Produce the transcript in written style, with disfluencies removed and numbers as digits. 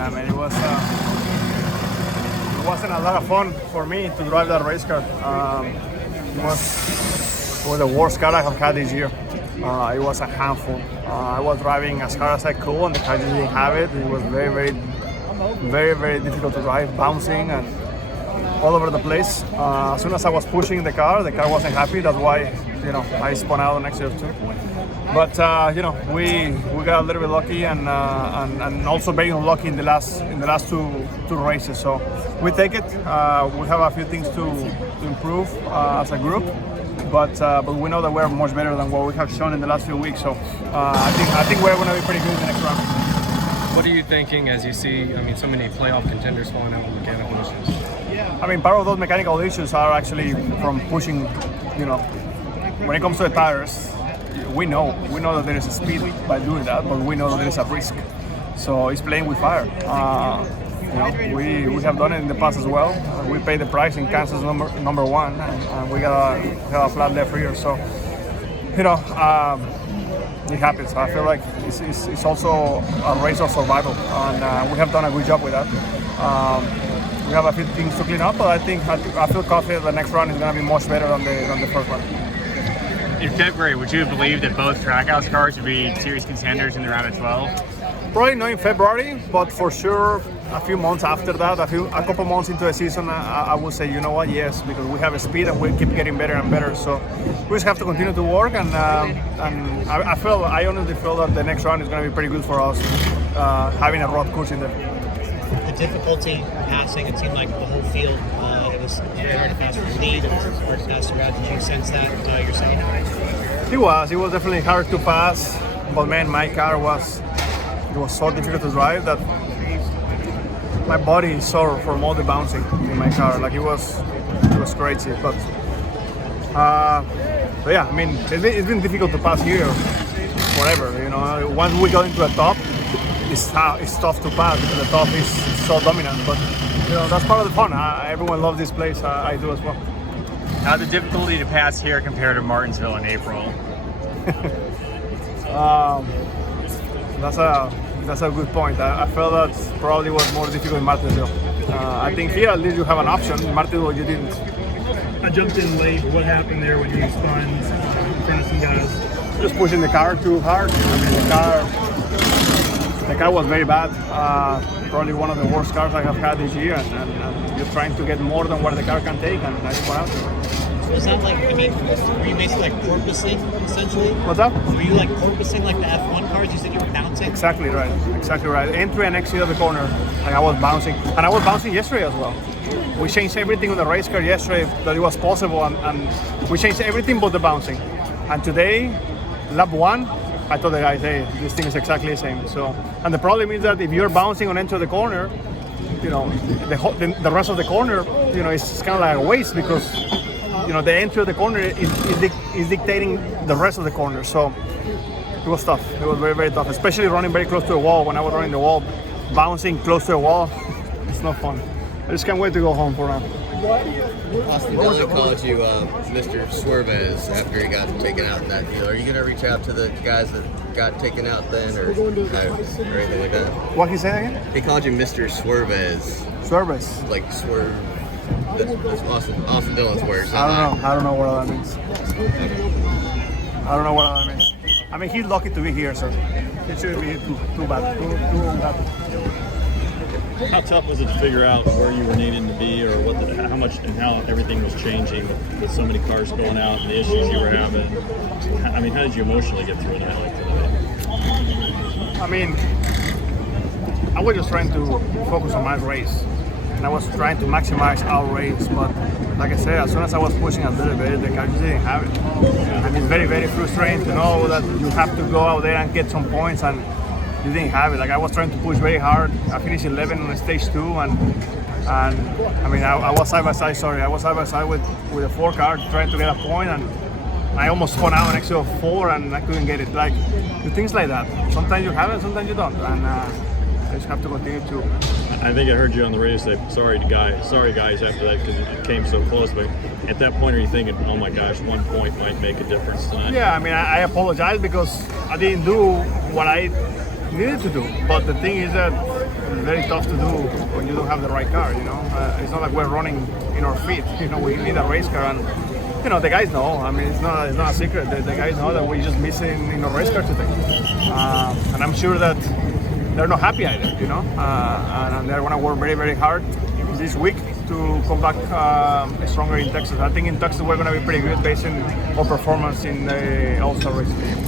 Yeah, man, it wasn't a lot of fun for me to drive that race car. It was the worst car I have had this year. It was a handful. I was driving as hard as I could, and the car just didn't have it. It was very difficult to drive, bouncing and all over the place. As soon as I was pushing the car wasn't happy. That's why, I spun out next year too. But we got a little bit lucky and also very unlucky in the last two races. So we take it. We have a few things to improve as a group, but we know that we're much better than what we have shown in the last few weeks. So I think we're going to be pretty good in the next round. What are you thinking as you see, so many playoff contenders falling out with mechanical issues? Part of those mechanical issues are actually from pushing, when it comes to the tires, we know that there is a speed by doing that, but we know that there is a risk. So it's playing with fire. We have done it in the past as well. We paid the price in Kansas number one, and we got a flat left rear. So, it happens. I feel like it's also a race of survival, and we have done a good job with that. We have a few things to clean up, but I feel confident the next round is going to be much better than the first one. In February, would you have believed that both Trackhouse cars would be series contenders in the round of 12? Probably not in February, but for sure a few months after that, a couple months into the season, I would say, you know what, yes, because we have a speed and we keep getting better and better. So we just have to continue to work, and I honestly feel that the next round is going to be pretty good for us, having a road course in there. The difficulty passing, it seemed like the whole field, it was very hard to pass for the lead, it was hard to pass around. Did you sense that yourself? It was definitely hard to pass, but man, my car was so difficult to drive that my body is sore from all the bouncing in my car. Like it was crazy, but yeah, it's been difficult to pass here forever. Once we got into the top, it's tough to pass because the top is so dominant. But that's part of the fun. Everyone loves this place. I do as well. How the difficulty to pass here compared to Martinsville in April? That's a good point. I felt that probably was more difficult in Martinsville. I think here at least you have an option. In Martinsville you didn't. I jumped in late. What happened there when you spun in front of some guys? Just pushing the car too hard. The car was very bad. Probably one of the worst cars I have had this year, and just trying to get more than what the car can take, and I spun out. Was that were you basically porpoising, essentially? What's up? Were you porpoising like the F1 cars? You said you were bouncing? Exactly right. Entry and exit of the corner, I was bouncing. And I was bouncing yesterday as well. We changed everything on the race car yesterday that it was possible, and we changed everything but the bouncing. And today, lap one, I told the guys, hey, this thing is exactly the same. So, and the problem is that if you're bouncing on entry of the corner, the rest of the corner, it's kind of like a waste because the entry of the corner is dictating the rest of the corner. So it was tough. It was very tough, especially running very close to the wall. When I was running the wall, bouncing close to the wall, it's not fun. I just can't wait to go home for now. Austin Dillon called you Mr. Suarez after he got taken out in that deal. Are you going to reach out to the guys that got taken out then or anything like that? What he said again? He called you Mr. Suarez. Suarez? Like swerve. That's Austin Dillon's words. I don't know what that means. I don't know what that means. He's lucky to be here, so it shouldn't be too bad. Too bad. How tough was it to figure out where you were needing to be, or how much and how everything was changing with so many cars going out and the issues you were having? How did you emotionally get through a night like today? I was just trying to focus on my race, and I was trying to maximize our race. But like I said, as soon as I was pushing a little bit, the car just didn't have it. And it's very frustrating to know that you have to go out there and get some points, and you didn't have it. I was trying to push very hard. I finished 11 on stage 2, and I was side by side. I was side by side with a 4 car trying to get a point, and I almost spun out next to a 4, and I couldn't get it. Things like that. Sometimes you have it, sometimes you don't, and I just have to continue to. I think I heard you on the radio say sorry guys after that because it came so close. But at that point, are you thinking, oh my gosh, 1 point might make a difference tonight? Yeah, I apologize because I didn't do what I needed to do. But the thing is that very tough to do when you don't have the right car. It's not like we're running in our feet. We need a race car, and the guys know. I mean, it's not a secret. The guys know that we're just missing a race car today, and I'm sure that they're not happy either. And they're gonna work very, very hard this week to come back stronger in Texas. I think in Texas we're gonna be pretty good based on our performance in the All-Star race.